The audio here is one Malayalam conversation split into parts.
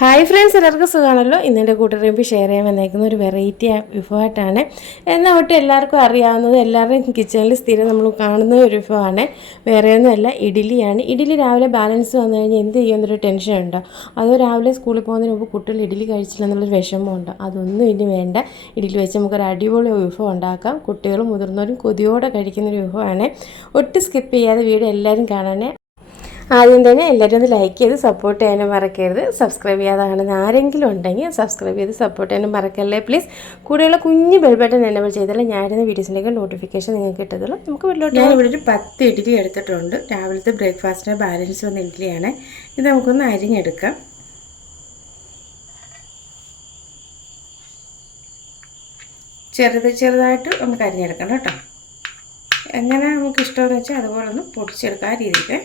ഹായ് ഫ്രണ്ട്സ് എല്ലാവർക്കും സുഖമാണല്ലോ? ഇന്നെന്റെ കൂട്ടുകാരും ഷെയർ ചെയ്യാൻ വന്നേക്കുന്ന ഒരു വെറൈറ്റി വിഭവമായിട്ടാണ്. എന്നാൽ ഒട്ടും എല്ലാവർക്കും അറിയാവുന്നത് എല്ലാവരുടെയും കിച്ചണിൽ സ്ഥിരം നമ്മൾ കാണുന്ന ഒരു വിഭവമാണ്. വേറെ ഒന്നുമല്ല ഇഡ്ഡലിയാണ്. ഇഡ്ഡലി രാവിലെ ബാലൻസ് വന്നു കഴിഞ്ഞാൽ എന്ത് ചെയ്യുമെന്നൊരു ടെൻഷൻ ഉണ്ടോ. അതോ രാവിലെ സ്കൂളിൽ പോകുന്നതിന് മുമ്പ് കുട്ടികൾ ഇഡ്ഡലി കഴിച്ചില്ല എന്നുള്ളൊരു വിഷമമുണ്ടോ അതൊന്നും ഇനി വേണ്ട. ഇഡ്ഡലി വെച്ച് നമുക്കൊരു അടിപൊളി വിഭവം ഉണ്ടാക്കാം. കുട്ടികളും മുതിർന്നവരും കൊതിയോടെ കഴിക്കുന്നൊരു വിഭവമാണ്. ഒട്ടും സ്കിപ്പ് ചെയ്യാതെ വീഡിയോ എല്ലാവരും കാണാനേ ആദ്യം തന്നെ എല്ലാവരും ഒന്ന് ലൈക്ക് ചെയ്ത് സപ്പോർട്ട് ചെയ്യാനും മറക്കരുത്. സബ്സ്ക്രൈബ് ചെയ്യാതെ കാണുന്ന ആരെങ്കിലും ഉണ്ടെങ്കിൽ സബ്സ്ക്രൈബ് ചെയ്ത് സപ്പോർട്ട് ചെയ്യാനും മറക്കല്ലേ? പ്ലീസ് കൂടെയുള്ള കുഞ്ഞ് ബെൽ ബട്ടൺ എനേബിൾ ചെയ്താൽ ഞാനിരുന്ന വീഡിയോസിന്റെയൊക്കെ നോട്ടിഫിക്കേഷൻ നിങ്ങൾക്ക് കിട്ടത്തുള്ളൂ. നമുക്ക് വീട്ടിലോട്ട് ഞാൻ ഇവിടെ ഒരു പത്ത് ഇഡ്ഡലി എടുത്തിട്ടുണ്ട്. രാവിലത്തെ ബ്രേക്ക്ഫാസ്റ്റിന് ബാലൻസ് വന്ന ഇഡ്ഡലിയാണ് ഇത് നമുക്കൊന്ന് അരിഞ്ഞെടുക്കാം. ചെറുത് ചെറുതായിട്ട് നമുക്ക് അരിഞ്ഞെടുക്കണം കേട്ടോ. എങ്ങനെ നമുക്ക് ഇഷ്ടമെന്ന് വെച്ചാൽ അതുപോലെ ഒന്ന് പൊടിച്ചെടുക്കാം ആ രീതിയിൽ.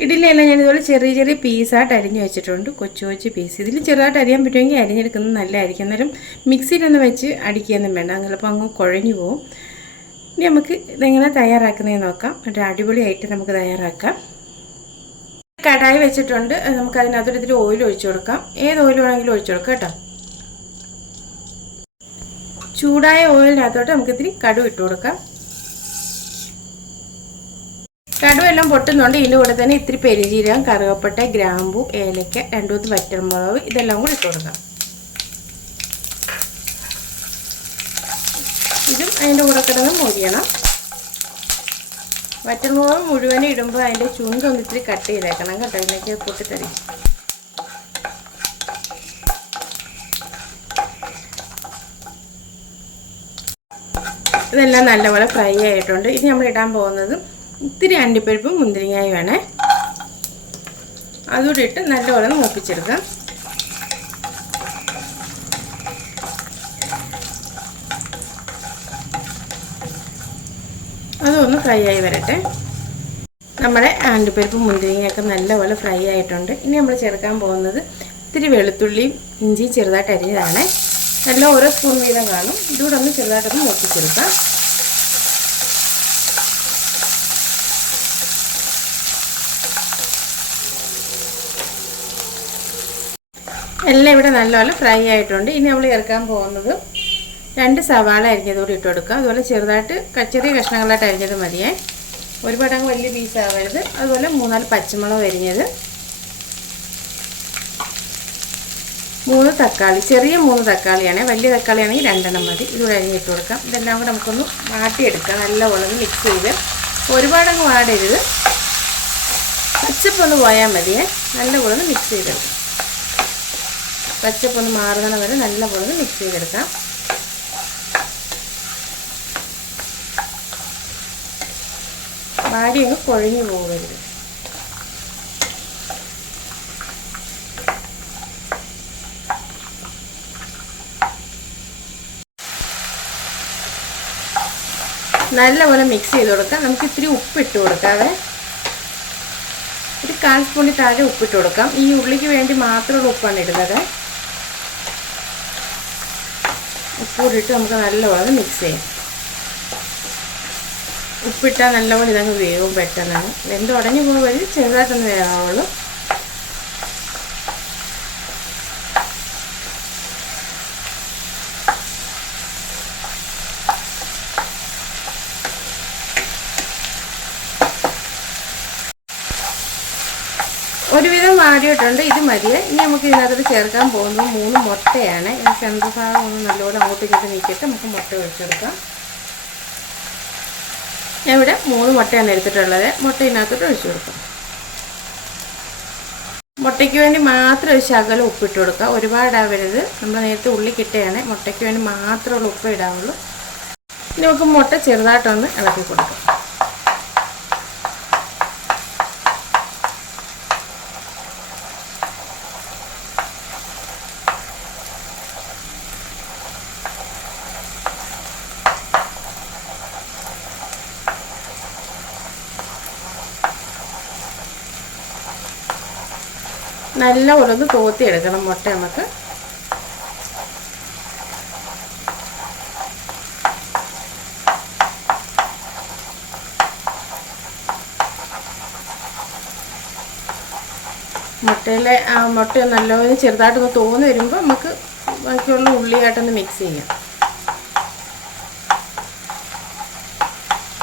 ഇഡ്ഡലിയെല്ലാം ഞാൻ ഇതുപോലെ ചെറിയ ചെറിയ പീസായിട്ട് അരിഞ്ഞ് വെച്ചിട്ടുണ്ട്. കൊച്ചു കൊച്ചു പീസ്. ഇതിൽ ചെറുതായിട്ട് അരിയാൻ പറ്റുമെങ്കിൽ അരിഞ്ഞെടുക്കുന്നത് നല്ലതായിരിക്കും. അന്നേരം മിക്സിയിലൊന്ന് വെച്ച് അടിക്കുകയൊന്നും വേണ്ട. ചിലപ്പോൾ അങ്ങ് കുഴഞ്ഞു പോവും. ഇനി നമുക്ക് ഇതെങ്ങനെ തയ്യാറാക്കുന്നതെന്ന് നോക്കാം. ഒരു അടിപൊളിയായിട്ട് നമുക്ക് തയ്യാറാക്കാം. കടായി വെച്ചിട്ടുണ്ട്. നമുക്ക് അതിനകത്തൊരു ഇത്തിരി ഓയിൽ ഒഴിച്ചു കൊടുക്കാം. ഏത് ഓയിൽ വേണമെങ്കിലും ഒഴിച്ചു കൊടുക്കാം കേട്ടോ. ചൂടായ ഓയിലിനകത്തോട്ട് നമുക്ക് ഇത്തിരി കടു ഇട്ട് കൊടുക്കാം. കടുവെല്ലാം പൊട്ടുന്നുണ്ട്. ഇതിന്റെ കൂടെ തന്നെ ഇത്തിരി പെരിജീരകം കറുകപ്പട്ട ഗ്രാമ്പു ഏലക്ക രണ്ടൂത്ത് വറ്റൽമുളക് ഇതെല്ലാം കൂടി ഇട്ട് കൊടുക്കാം. ഇതും അതിന്റെ കൂടെ കിടന്ന് മൊരിയണം. വറ്റൽമുളക് മുഴുവനും ഇടുമ്പോൾ അതിന്റെ ചുണ്ടൊന്ന് ഇത്തിരി കട്ട് ചെയ്തേക്കണം കേട്ടോ. ഇതിലേക്ക് പൊട്ടിത്തറി ഇതെല്ലാം നല്ലപോലെ ഫ്രൈ ആയിട്ടുണ്ട്. ഇനി നമ്മൾ ഇടാൻ പോകുന്നത് ഇത്തിരി അണ്ടിപ്പരിപ്പും മുന്തിരിങ്ങായും വേണേ അതുകൂടി ഇട്ട് നല്ലപോലെ മൂപ്പിച്ചെടുക്കാം. അതൊന്ന് ഫ്രൈ ആയി വരട്ടെ. നമ്മുടെ അണ്ടിപ്പരിപ്പും മുന്തിരിങ്ങയൊക്കെ നല്ലപോലെ ഫ്രൈ ആയിട്ടുണ്ട്. ഇനി നമ്മൾ ചേർക്കാൻ പോകുന്നത് ഇത്തിരി വെളുത്തുള്ളിയും ഇഞ്ചി ചെറുതായിട്ട് അരിഞ്ഞതാണ്. നല്ല ഓരോ സ്പൂൺ വീതം കാണും. ഇതുകൂടെ ഒന്ന് ചെറുതായിട്ടൊന്ന് മൂപ്പിച്ചെടുക്കാം. എല്ലാം ഇവിടെ നല്ലപോലെ ഫ്രൈ ആയിട്ടുണ്ട്. ഇനി നമ്മൾ ചേർക്കാൻ പോകുന്നത് രണ്ട് സവാള അരിഞ്ഞത് കൂടി ഇട്ട് കൊടുക്കുക. അതുപോലെ ചെറുതായിട്ട് ചെറിയ കഷ്ണങ്ങളായിട്ട് അരിഞ്ഞത് മതിയേ. ഒരുപാട് അങ്ങ് വലിയ പീസ് ആവരുത്. അതുപോലെ മൂന്നാൽ പച്ചമുളക് അരിഞ്ഞത് മൂന്ന് തക്കാളി ചെറിയ മൂന്ന് തക്കാളിയാണ്. വലിയ തക്കാളിയാണെങ്കിൽ രണ്ടെണ്ണം മതി. ഇതുകൂടെ അരിഞ്ഞിട്ട് കൊടുക്കാം. ഇതെല്ലാം കൂടെ നമുക്കൊന്ന് വാട്ടിയെടുക്കാം. നല്ല നല്ലപോലെ മിക്സ് ചെയ്ത്. ഒരുപാടങ്ങ് വാടരുത്. പച്ചപ്പൊന്ന് പോയാൽ മതിയേ. നല്ല ഉളവ് മിക്സ് ചെയ്തെടുക്കാം. പച്ചപ്പൊന്ന് മാറുന്ന വരെ നല്ലപോലെ ഒന്ന് മിക്സ് ചെയ്തെടുക്കാം. വാടി ഒന്ന് കുഴഞ്ഞു പോകരുത്. നല്ലപോലെ മിക്സ് ചെയ്ത് കൊടുക്കാം. നമുക്ക് ഇത്തിരി ഉപ്പ് ഇട്ട് കൊടുക്കാതെ ഒരു കാൽ സ്പൂണിൽ താഴെ ഉപ്പിട്ട് കൊടുക്കാം. ഈ ഉള്ളിക്ക് വേണ്ടി മാത്രമുള്ള ഉപ്പാണ് ഇടുന്നത്. ഉപ്പൂടിട്ട് നമുക്ക് നല്ലപോലെ മിക്സ് ചെയ്യാം. ഉപ്പിട്ടാൽ നല്ലപോലെ ഇതങ്ങ് വേവും പെട്ടെന്നാണ് വെന്ത് ഉടഞ്ഞു വഴി ചെറുതായിട്ടൊന്ന് വേകാവുള്ളൂ മതിയെ. ഇനി നമുക്ക് ഇതിനകത്ത് ചേർക്കാൻ പോകുന്നത് മൂന്ന് മുട്ടയാണ്. ഈ സെന്റർ ഭാഗം ഒന്ന് നല്ലപോലെ അങ്ങോട്ട് ഇങ്ങോട്ട് നീക്കിയിട്ട് നമുക്ക് മുട്ട ഒഴിച്ചെടുക്കാം ഞാൻ ഇവിടെ മൂന്ന് മുട്ടയാണ് എടുത്തിട്ടുള്ളത്. മുട്ട ഇതിനകത്തോട്ട് ഒഴിച്ചു കൊടുക്കാം. മുട്ടയ്ക്ക് വേണ്ടി മാത്രം ഒരു ശകലം ഉപ്പിട്ട് കൊടുക്കുക. ഒരുപാടാവരുത് നമ്മൾ നേരത്തെ ഉള്ളി കിട്ടുകയാണ് മുട്ടയ്ക്ക് വേണ്ടി മാത്രമുള്ള ഉപ്പ് ഇടാവുള്ളൂ. ഇനി നമുക്ക് മുട്ട ചെറുതായിട്ടൊന്ന് ഇളക്കി കൊടുക്കാം. നല്ലപോലെ ഒന്ന് തോത്തി എടുക്കണം മുട്ട നമുക്ക്. മുട്ടയിലെ ആ മുട്ട നല്ലപോലെ ചെറുതായിട്ടൊന്ന് തോന്നി വരുമ്പോൾ നമുക്ക് ബാക്കിയുള്ള ഉള്ളിയായിട്ടൊന്ന് മിക്സ് ചെയ്യാം.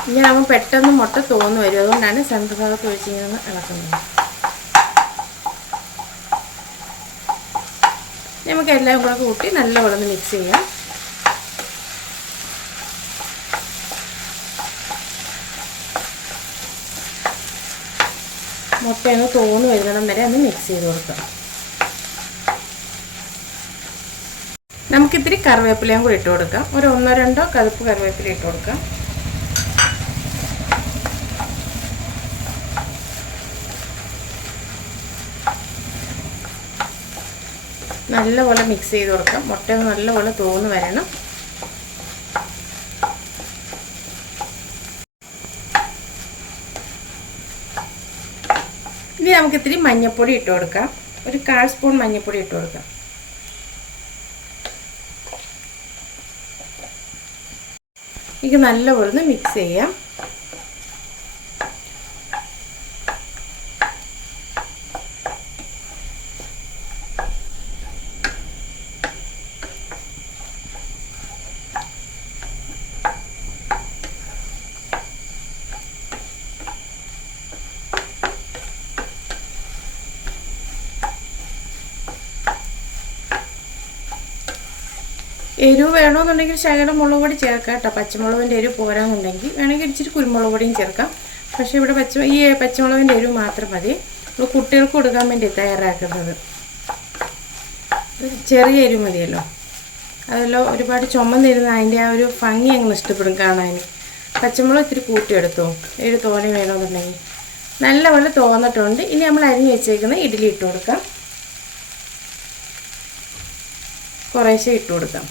ഇങ്ങനെ ആകുമ്പോൾ പെട്ടെന്ന് മുട്ട തോന്നു വരും. അതുകൊണ്ടാണ് സെന്റർ ഭാഗത്ത് ഒഴിച്ച് ഇങ്ങനെ ഇളക്കുന്നത്. നമുക്ക് എല്ലാം കൂടെ കൂട്ടി നല്ലപോലെ ഒന്ന് മിക്സ് ചെയ്യാം. മുട്ടയൊന്ന് തോന്നു വരുന്നിടം വരെ ഒന്ന് മിക്സ് ചെയ്ത് കൊടുക്കാം. നമുക്കിത്തിരി കറിവേപ്പിലയും കൂടി ഇട്ട് കൊടുക്കാം. ഒരു ഒന്നോ രണ്ടോ കറുപ്പ് കറിവേപ്പില ഇട്ട് കൊടുക്കാം. നല്ലപോലെ മിക്സ് ചെയ്ത് കൊടുക്കാം. മുട്ട നല്ലപോലെ തോന്ന് വരണം. ഇനി നമുക്ക് ഇത്തിരി മഞ്ഞൾപ്പൊടി ഇട്ട് കൊടുക്കാം. ഒരു കാൽ സ്പൂൺ മഞ്ഞൾപ്പൊടി ഇട്ട് കൊടുക്കാം. ഇത് നല്ലപോലെ ഒന്ന് മിക്സ് ചെയ്യാം. എരിവ് വേണമെന്നുണ്ടെങ്കിൽ ശകലം മുളക് പൊടി ചേർക്കാം കേട്ടോ. പച്ചമുളകിന്റെ എരിവ് പോരാന്നുണ്ടെങ്കിൽ വേണമെങ്കിൽ ഇച്ചിരി കുരുമുളക് പൊടിയും ചേർക്കാം. പക്ഷേ ഇവിടെ പച്ച ഈ പച്ചമുളകിന്റെ എരിവ് മാത്രം മതി. നമ്മൾ കുട്ടികൾക്ക് കൊടുക്കാൻ വേണ്ടി തയ്യാറാക്കുന്നത്. ചെറിയ എരിവ് മതിയല്ലോ. അതെല്ലാം ഒരുപാട് ചുമന്നിരുന്ന അതിന്റെ ആ ഒരു ഭംഗി അങ്ങ് ഇഷ്ടപ്പെടും കാണാൻ പച്ചമുളക് ഇത്തിരി കൂട്ടിയെടുത്തോ. ഒരു തോനെ വേണമെന്നുണ്ടെങ്കിൽ. നല്ലപോലെ തോന്നിട്ടുണ്ട്. ഇനി നമ്മൾ അരിഞ്ഞ് വെച്ചേക്കുന്ന ഇഡ്ഡലി ഇട്ട് കൊടുക്കാം. കുറേശ്ശെ ഇട്ട് കൊടുക്കാം.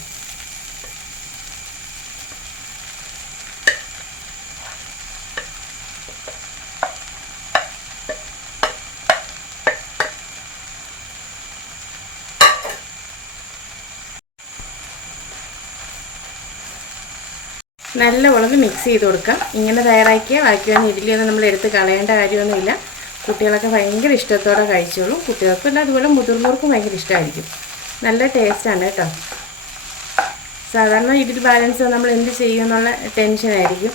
ഒന്ന് മിക്സ് ചെയ്ത് കൊടുക്കാം. ഇങ്ങനെ തയ്യാറാക്കിയാൽ ബാക്കിയൊന്നും ഇഡ്ഡലിയൊന്നും നമ്മൾ എടുത്ത് കളയേണ്ട കാര്യമൊന്നുമില്ല. കുട്ടികളൊക്കെ ഭയങ്കര ഇഷ്ടത്തോടെ കഴിച്ചോളും. കുട്ടികൾക്കും അതുപോലെ മുതിർന്നവർക്കും ഭയങ്കര ഇഷ്ടമായിരിക്കും. നല്ല ടേസ്റ്റാണ് കേട്ടോ. സാധാരണ ഇഡ്ഡലി ബാലൻസ് നമ്മൾ എന്ത് ചെയ്യും എന്നുള്ള ടെൻഷനായിരിക്കും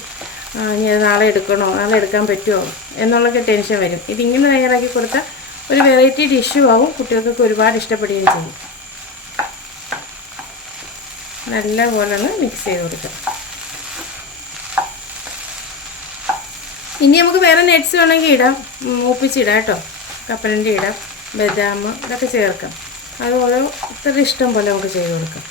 അത് നാളെ എടുക്കണോ? നാളെ എടുക്കാൻ പറ്റുമോ? എന്നുള്ളൊക്കെ ടെൻഷൻ വരും. ഇതിങ്ങനെ തയ്യാറാക്കി കൊടുത്താൽ ഒരു വെറൈറ്റി ഡിഷും ആവും. കുട്ടികൾക്കൊക്കെ ഒരുപാട് ഇഷ്ടപ്പെടുകയും ചെയ്യും. നല്ലപോലെ ഒന്ന് മിക്സ് ചെയ്ത് കൊടുക്കാം. ഇനി നമുക്ക് വേറെ നെറ്റ്സ് വേണമെങ്കിൽ ഇടാം. മൂപ്പിച്ചിടാം കേട്ടോ. കപ്പലണ്ടി ഇടാം ബദാം ഇതൊക്കെ ചേർക്കാം. അത് ഓരോ ഇത്ര ഇഷ്ടം പോലെ നമുക്ക് ചെയ്ത് കൊടുക്കാം.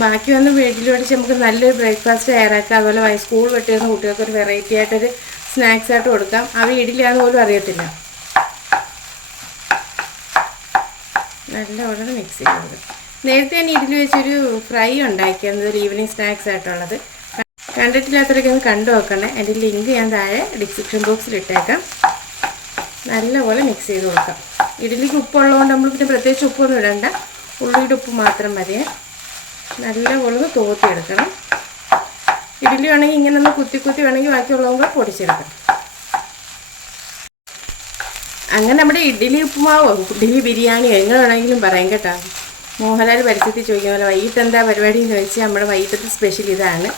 ബാക്കി വന്ന് വീട്ടിൽ മേടിച്ച് നമുക്ക് നല്ലൊരു ബ്രേക്ക്ഫാസ്റ്റ് തയ്യാറാക്കാം. അതുപോലെ വൈ സ്കൂൾ വന്ന കുട്ടികൾക്ക് ഒരു വെറൈറ്റി ആയിട്ടൊരു സ്നാക്സ് ആയിട്ട് കൊടുക്കാം. അവ ഇടില്ലാന്ന് പോലും അറിയത്തില്ല. നല്ലപോലെ മിക്സ് ചെയ്ത് കൊടുക്കാം. നേരത്തെ ഞാൻ ഇതിൽ വെച്ചൊരു ഫ്രൈ ഉണ്ടാക്കിയത് ഒരു ഈവനിങ് സ്നാക്സ് ആയിട്ടുള്ളത്. കണ്ടിട്ടില്ലാത്തവരൊക്കെ ഒന്ന് കണ്ടു നോക്കണേ. എന്റെ ലിങ്ക് ഞാൻ താഴെ ഡിസ്ക്രിപ്ഷൻ ബോക്സിൽ ഇട്ടേക്കാം. നല്ലപോലെ മിക്സ് ചെയ്ത് കൊടുക്കാം. ഇഡലിക്ക് ഉപ്പുള്ളതുകൊണ്ട് നമ്മൾ പിന്നെ പ്രത്യേകിച്ച് ഉപ്പൊന്നും ഇടണ്ട. ഉള്ളിയുടെ ഉപ്പ് മാത്രം മതിയെ നല്ലപോലെ ഒന്ന് തോത്തിയെടുക്കണം. ഇഡലി വേണമെങ്കിൽ ഇങ്ങനെ ഒന്ന് കുത്തി കുത്തി വേണമെങ്കിൽ ബാക്കിയുള്ളതും കൂടെ പൊടിച്ചെടുക്കാം. അങ്ങനെ നമ്മുടെ ഇഡ്ഡലി ഉപ്പുമാവോ? ഇഡ്ഡലി ബിരിയാണിയോ എങ്ങനെ വേണമെങ്കിലും പറയാം കേട്ടോ. മോഹൻലാൽ പരിസ്ഥിതി ചോദിക്കുന്ന പോലെ വൈകിട്ട് എന്താ പരിപാടി എന്ന് വെച്ചാൽ നമ്മുടെ വൈകിട്ടത്തെ സ്പെഷ്യൽ ഇതാണ്.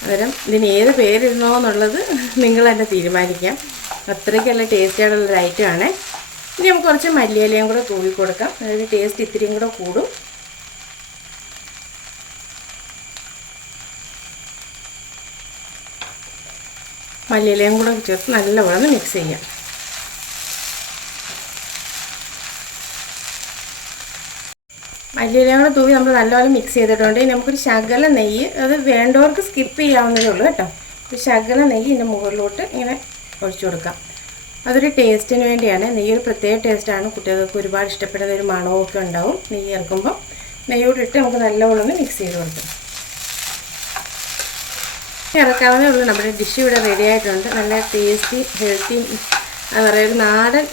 അന്നേരം ഇതിന് ഏത് പേരിടണോ എന്നുള്ളത് നിങ്ങൾ തന്നെ തീരുമാനിക്കാം. അത്രയ്ക്കല്ല ടേസ്റ്റ് ഐറ്റം ഐറ്റമാണ് ഇനി നമുക്ക് കുറച്ച് മല്ലിയിലയും കൂടെ തൂവി കൊടുക്കാം. അതായത് ടേസ്റ്റ് ഇത്തിരിയും കൂടെ കൂടും. മല്ലിയിലയും കൂടെ ചേർത്ത് നല്ലപോലെ മിക്സ് ചെയ്യാം. മല്ലിയിലയും കൂടെ തൂവി നമ്മൾ നല്ലപോലെ മിക്സ് ചെയ്തിട്ടുണ്ട്. ഇനി നമുക്കൊരു ശകല നെയ്യ് അത് വേണ്ടവർക്ക് സ്കിപ്പ് ചെയ്യാവുന്നതേ ഉള്ളൂ കേട്ടോ. ഒരു ശകല നെയ്യ് ഇതിന്റെ മുകളിലോട്ട് ഇങ്ങനെ ഒഴിച്ചു കൊടുക്കാം. അതൊരു ടേസ്റ്റിന് വേണ്ടിയാണ്. നെയ്യ് ഒരു പ്രത്യേക ടേസ്റ്റാണ് കുട്ടികൾക്ക് ഒരുപാട് ഇഷ്ടപ്പെടുന്ന ഒരു മണമൊക്കെ ഉണ്ടാവും. നെയ്യ് ചേർക്കുമ്പോൾ നെയ്യോട് ഇട്ട് നമുക്ക് നല്ലപോലെ മിക്സ് ചെയ്ത് കൊടുക്കാം. ഇറക്കാവുന്നേ ഉള്ളൂ. നമ്മുടെ ഡിഷ് ഇവിടെ റെഡി ആയിട്ടുണ്ട്. നല്ല ടേസ്റ്റി ഹെൽത്തി എന്താ പറയുക നാടൻ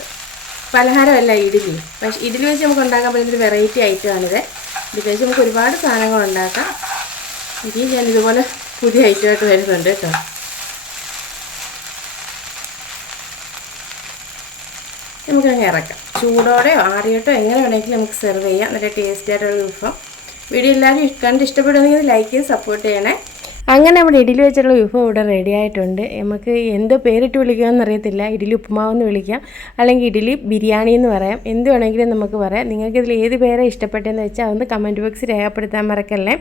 പലഹാരമല്ല ഇഡ്ഡലി. പക്ഷേ ഇഡ്ഡലി വെച്ച് നമുക്ക് ഉണ്ടാക്കാൻ പറ്റുന്ന ഒരു വെറൈറ്റി ഐറ്റമാണിത്. ഇഡ്ഡലി വെച്ച് നമുക്ക് ഒരുപാട് സാധനങ്ങൾ ഉണ്ടാക്കാം. ഇനി ഞാൻ ഇതുപോലെ പുതിയ ഐറ്റമായിട്ട് വരുന്നുണ്ട് കേട്ടോ. നമുക്കങ്ങ് ഇറക്കാം. ചൂടോടെയോ ആറിയോട്ടോ എങ്ങനെ വേണമെങ്കിലും നമുക്ക് സെർവ് ചെയ്യാം. നല്ല ടേസ്റ്റി ആയിട്ടുള്ള വിഭവം. വീഡിയോ എല്ലാവരും കണ്ട് ഇഷ്ടപ്പെടുന്നെങ്കിൽ ലൈക്ക് ചെയ്ത് സപ്പോർട്ട് ചെയ്യണേ. അങ്ങനെ നമ്മുടെ ഇഡലി വെച്ചുള്ള വിഭവം ഇവിടെ റെഡി ആയിട്ടുണ്ട്. നമുക്ക് എന്ത് പേരിട്ട് വിളിക്കാമെന്ന് അറിയത്തില്ല. ഇഡലി ഉപ്പുമാവെന്ന് വിളിക്കാം. അല്ലെങ്കിൽ ഇഡലി ബിരിയാണി എന്ന് പറയാം. എന്ത് വേണമെങ്കിലും നമുക്ക് പറയാം. നിങ്ങൾക്ക് ഇതിൽ ഏത് പേരെ ഇഷ്ടപ്പെട്ടതെന്ന് വെച്ചാൽ അതൊന്ന് കമന്റ് ബോക്സിൽ രേഖപ്പെടുത്താൻ മറക്കല്ലേ.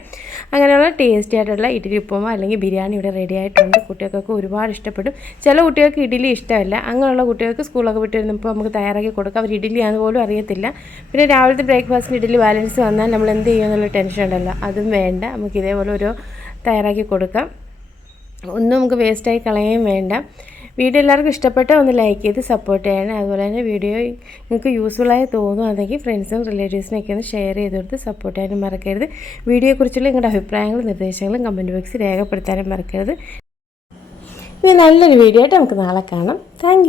അങ്ങനെയുള്ള ടേസ്റ്റി ആയിട്ടുള്ള ഇഡലി ഉപ്പുമാവ് അല്ലെങ്കിൽ ബിരിയാണി ഇവിടെ റെഡി ആയിട്ടുണ്ട്. കുട്ടികൾക്കൊക്കെ ഒരുപാട് ഇഷ്ടപ്പെടും. ചില കുട്ടികൾക്ക് ഇഡലി ഇഷ്ടമല്ല. അങ്ങനെയുള്ള കുട്ടികൾക്ക് സ്കൂളൊക്കെ വിട്ട് വരുമ്പോൾ നമുക്ക് തയ്യാറാക്കി കൊടുക്കാം. അവർ ഇഡലിയാന്ന് പോലും അറിയത്തില്ല. പിന്നെ രാവിലത്തെ ബ്രേക്ക്ഫാസ്റ്റിന് ഇഡലി ബാലൻസ് വന്നാൽ നമ്മൾ എന്ത് ചെയ്യുമെന്നുള്ള ടെൻഷൻ ഉണ്ടല്ലോ. അതും വേണ്ട. നമുക്ക് ഇതേപോലെ ഓരോ തയ്യാറാക്കി കൊടുക്കാം. ഒന്നും നമുക്ക് വേസ്റ്റായി കളയുകയും വേണ്ട. വീഡിയോ എല്ലാവർക്കും ഇഷ്ടപ്പെട്ട ഒന്ന് ലൈക്ക് ചെയ്ത് സപ്പോർട്ട് ചെയ്യണം. അതുപോലെ തന്നെ വീഡിയോ നിങ്ങൾക്ക് യൂസ്ഫുള്ളായി തോന്നുകയാണെങ്കിൽ ഫ്രണ്ട്സും റിലേറ്റീവ്സിനൊക്കെ ഒന്ന് ഷെയർ ചെയ്ത് കൊടുത്ത് സപ്പോർട്ട് ചെയ്യാനും മറക്കരുത്. വീഡിയോയെക്കുറിച്ചുള്ള നിങ്ങളുടെ അഭിപ്രായങ്ങളും നിർദ്ദേശങ്ങളും കമന്റ് ബോക്സിൽ രേഖപ്പെടുത്താനും മറക്കരുത്. ഇത് നല്ലൊരു വീഡിയോ ആയിട്ട് നമുക്ക് നാളെ കാണാം. താങ്ക്